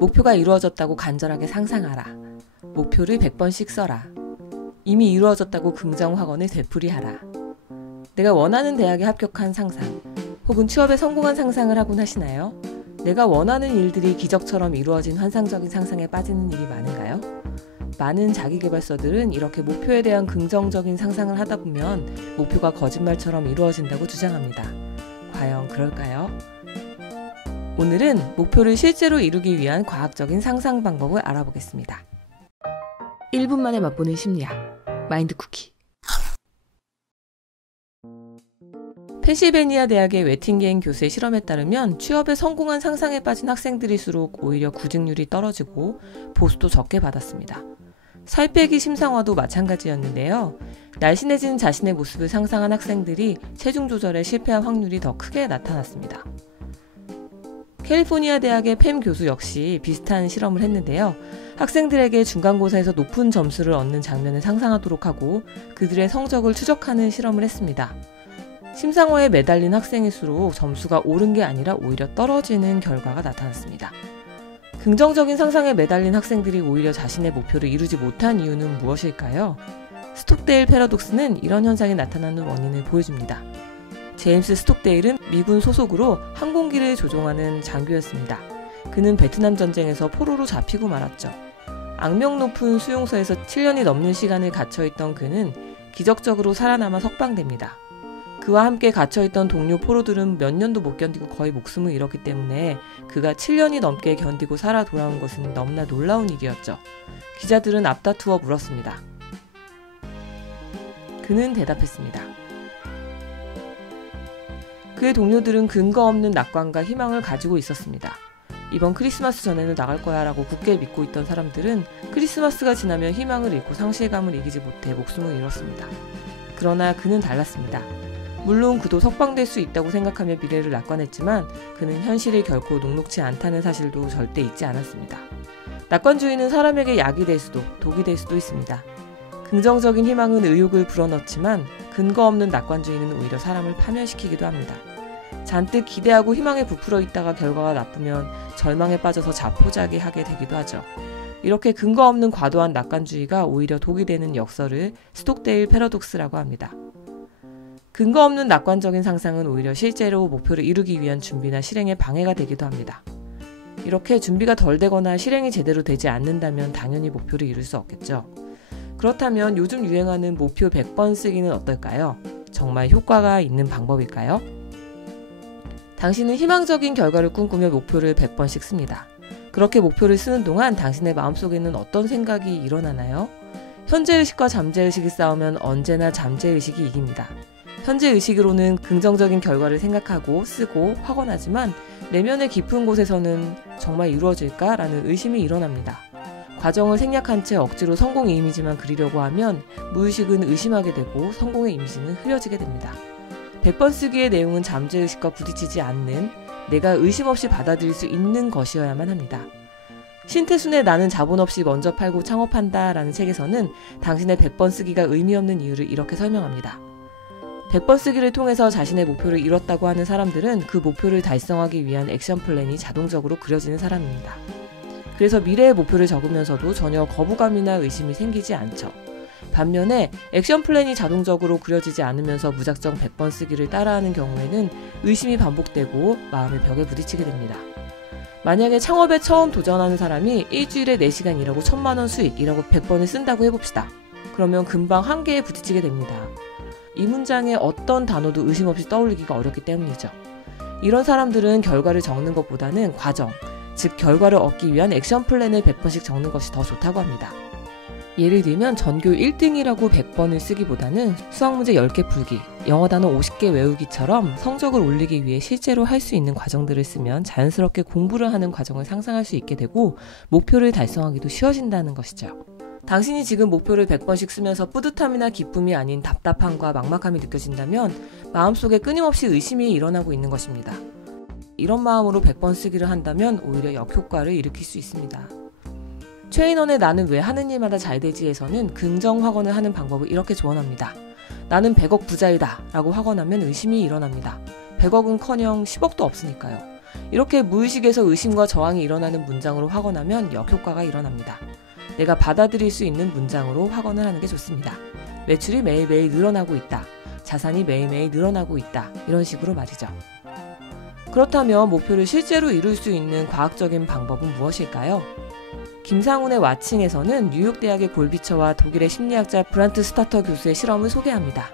목표가 이루어졌다고 간절하게 상상하라. 목표를 100번씩 써라. 이미 이루어졌다고 긍정 확언을 되풀이하라. 내가 원하는 대학에 합격한 상상, 혹은 취업에 성공한 상상을 하곤 하시나요? 내가 원하는 일들이 기적처럼 이루어진 환상적인 상상에 빠지는 일이 많은가요? 많은 자기계발서들은 이렇게 목표에 대한 긍정적인 상상을 하다 보면 목표가 거짓말처럼 이루어진다고 주장합니다. 과연 그럴까요? 오늘은 목표를 실제로 이루기 위한 과학적인 상상 방법을 알아보겠습니다. 1분 만에 맛보는 심리학, 마인드 쿠키. 펜실베니아 대학의 웨팅게인 교수의 실험에 따르면 취업에 성공한 상상에 빠진 학생들일수록 오히려 구직률이 떨어지고 보수도 적게 받았습니다. 살 빼기 심상화도 마찬가지였는데요. 날씬해진 자신의 모습을 상상한 학생들이 체중 조절에 실패한 확률이 더 크게 나타났습니다. 캘리포니아 대학의 팸 교수 역시 비슷한 실험을 했는데요. 학생들에게 중간고사에서 높은 점수를 얻는 장면을 상상하도록 하고 그들의 성적을 추적하는 실험을 했습니다. 심상화에 매달린 학생일수록 점수가 오른 게 아니라 오히려 떨어지는 결과가 나타났습니다. 긍정적인 상상에 매달린 학생들이 오히려 자신의 목표를 이루지 못한 이유는 무엇일까요? 스톡데일 패러독스는 이런 현상이 나타나는 원인을 보여줍니다. 제임스 스톡데일은 미군 소속으로 항공기를 조종하는 장교였습니다. 그는 베트남 전쟁에서 포로로 잡히고 말았죠. 악명 높은 수용소에서 7년이 넘는 시간을 갇혀있던 그는 기적적으로 살아남아 석방됩니다. 그와 함께 갇혀있던 동료 포로들은 몇 년도 못 견디고 거의 목숨을 잃었기 때문에 그가 7년이 넘게 견디고 살아 돌아온 것은 너무나 놀라운 일이었죠. 기자들은 앞다투어 물었습니다. 그는 대답했습니다. 그의 동료들은 근거 없는 낙관과 희망을 가지고 있었습니다. 이번 크리스마스 전에는 나갈 거야 라고 굳게 믿고 있던 사람들은 크리스마스가 지나면 희망을 잃고 상실감을 이기지 못해 목숨을 잃었습니다. 그러나 그는 달랐습니다. 물론 그도 석방될 수 있다고 생각하며 미래를 낙관했지만 그는 현실이 결코 녹록지 않다는 사실도 절대 잊지 않았습니다. 낙관주의는 사람에게 약이 될 수도 독이 될 수도 있습니다. 긍정적인 희망은 의욕을 불어넣지만 근거 없는 낙관주의는 오히려 사람을 파멸시키기도 합니다. 잔뜩 기대하고 희망에 부풀어 있다가 결과가 나쁘면 절망에 빠져서 자포자기하게 되기도 하죠. 이렇게 근거 없는 과도한 낙관주의가 오히려 독이 되는 역설을 스톡데일 패러독스라고 합니다. 근거 없는 낙관적인 상상은 오히려 실제로 목표를 이루기 위한 준비나 실행에 방해가 되기도 합니다. 이렇게 준비가 덜 되거나 실행이 제대로 되지 않는다면 당연히 목표를 이룰 수 없겠죠. 그렇다면 요즘 유행하는 목표 100번 쓰기는 어떨까요? 정말 효과가 있는 방법일까요? 당신은 희망적인 결과를 꿈꾸며 목표를 100번씩 씁니다. 그렇게 목표를 쓰는 동안 당신의 마음속에는 어떤 생각이 일어나나요? 현재의식과 잠재의식이 싸우면 언제나 잠재의식이 이깁니다. 현재의식으로는 긍정적인 결과를 생각하고 쓰고 확언하지만 내면의 깊은 곳에서는 정말 이루어질까라는 의심이 일어납니다. 과정을 생략한 채 억지로 성공 이미지만 그리려고 하면 무의식은 의심하게 되고 성공의 이미지는 흐려지게 됩니다. 100번 쓰기의 내용은 잠재의식과 부딪히지 않는 내가 의심 없이 받아들일 수 있는 것이어야만 합니다. 신태순의 나는 자본 없이 먼저 팔고 창업한다 라는 책에서는 당신의 100번 쓰기가 의미 없는 이유를 이렇게 설명합니다. 100번 쓰기를 통해서 자신의 목표를 이뤘다고 하는 사람들은 그 목표를 달성하기 위한 액션 플랜이 자동적으로 그려지는 사람입니다. 그래서 미래의 목표를 적으면서도 전혀 거부감이나 의심이 생기지 않죠. 반면에 액션 플랜이 자동적으로 그려지지 않으면서 무작정 100번 쓰기를 따라하는 경우에는 의심이 반복되고 마음의 벽에 부딪히게 됩니다. 만약에 창업에 처음 도전하는 사람이 일주일에 4시간 일하고 1000만원 수익이라고 100번을 쓴다고 해봅시다. 그러면 금방 한계에 부딪히게 됩니다. 이 문장에 어떤 단어도 의심 없이 떠올리기가 어렵기 때문이죠. 이런 사람들은 결과를 적는 것보다는 과정, 즉 결과를 얻기 위한 액션 플랜을 100번씩 적는 것이 더 좋다고 합니다. 예를 들면 전교 1등이라고 100번을 쓰기보다는 수학문제 10개 풀기, 영어 단어 50개 외우기처럼 성적을 올리기 위해 실제로 할 수 있는 과정들을 쓰면 자연스럽게 공부를 하는 과정을 상상할 수 있게 되고 목표를 달성하기도 쉬워진다는 것이죠. 당신이 지금 목표를 100번씩 쓰면서 뿌듯함이나 기쁨이 아닌 답답함과 막막함이 느껴진다면 마음속에 끊임없이 의심이 일어나고 있는 것입니다. 이런 마음으로 100번 쓰기를 한다면 오히려 역효과를 일으킬 수 있습니다. 최인원의 나는 왜 하는 일마다 잘 되지에서는 긍정 확언을 하는 방법을 이렇게 조언합니다. 나는 100억 부자이다 라고 확언하면 의심이 일어납니다. 100억은커녕 10억도 없으니까요. 이렇게 무의식에서 의심과 저항이 일어나는 문장으로 확언하면 역효과가 일어납니다. 내가 받아들일 수 있는 문장으로 확언을 하는 게 좋습니다. 매출이 매일매일 늘어나고 있다. 자산이 매일매일 늘어나고 있다. 이런 식으로 말이죠. 그렇다면 목표를 실제로 이룰 수 있는 과학적인 방법은 무엇일까요? 김상훈의 와칭에서는 뉴욕대학의 골비처와 독일의 심리학자 브란트 스타터 교수의 실험을 소개합니다.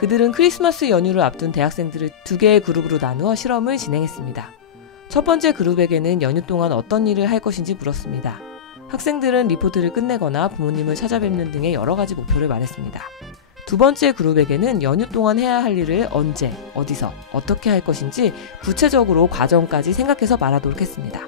그들은 크리스마스 연휴를 앞둔 대학생들을 두 개의 그룹으로 나누어 실험을 진행했습니다. 첫 번째 그룹에게는 연휴 동안 어떤 일을 할 것인지 물었습니다. 학생들은 리포트를 끝내거나 부모님을 찾아뵙는 등의 여러 가지 목표를 말했습니다. 두 번째 그룹에게는 연휴 동안 해야 할 일을 언제, 어디서, 어떻게 할 것인지 구체적으로 과정까지 생각해서 말하도록 했습니다.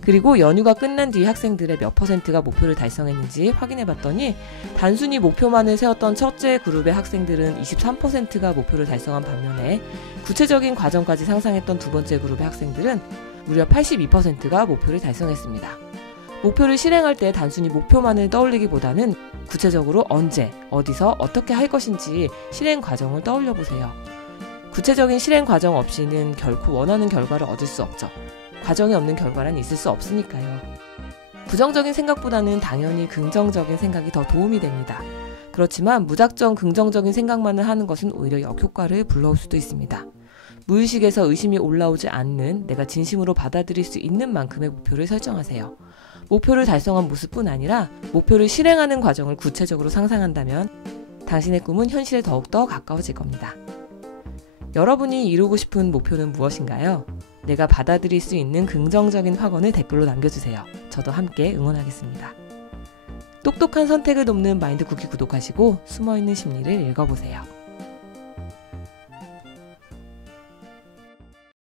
그리고 연휴가 끝난 뒤 학생들의 몇 %가 목표를 달성했는지 확인해봤더니 단순히 목표만을 세웠던 첫째 그룹의 학생들은 23%가 목표를 달성한 반면에 구체적인 과정까지 상상했던 두 번째 그룹의 학생들은 무려 82%가 목표를 달성했습니다. 목표를 실행할 때 단순히 목표만을 떠올리기보다는 구체적으로 언제, 어디서, 어떻게 할 것인지 실행 과정을 떠올려 보세요. 구체적인 실행 과정 없이는 결코 원하는 결과를 얻을 수 없죠. 과정이 없는 결과란 있을 수 없으니까요. 부정적인 생각보다는 당연히 긍정적인 생각이 더 도움이 됩니다. 그렇지만 무작정 긍정적인 생각만을 하는 것은 오히려 역효과를 불러올 수도 있습니다. 무의식에서 의심이 올라오지 않는 내가 진심으로 받아들일 수 있는 만큼의 목표를 설정하세요. 목표를 달성한 모습뿐 아니라 목표를 실행하는 과정을 구체적으로 상상한다면 당신의 꿈은 현실에 더욱더 가까워질 겁니다. 여러분이 이루고 싶은 목표는 무엇인가요? 내가 받아들일 수 있는 긍정적인 확언을 댓글로 남겨주세요. 저도 함께 응원하겠습니다. 똑똑한 선택을 돕는 마인드 쿠키 구독하시고 숨어있는 심리를 읽어보세요.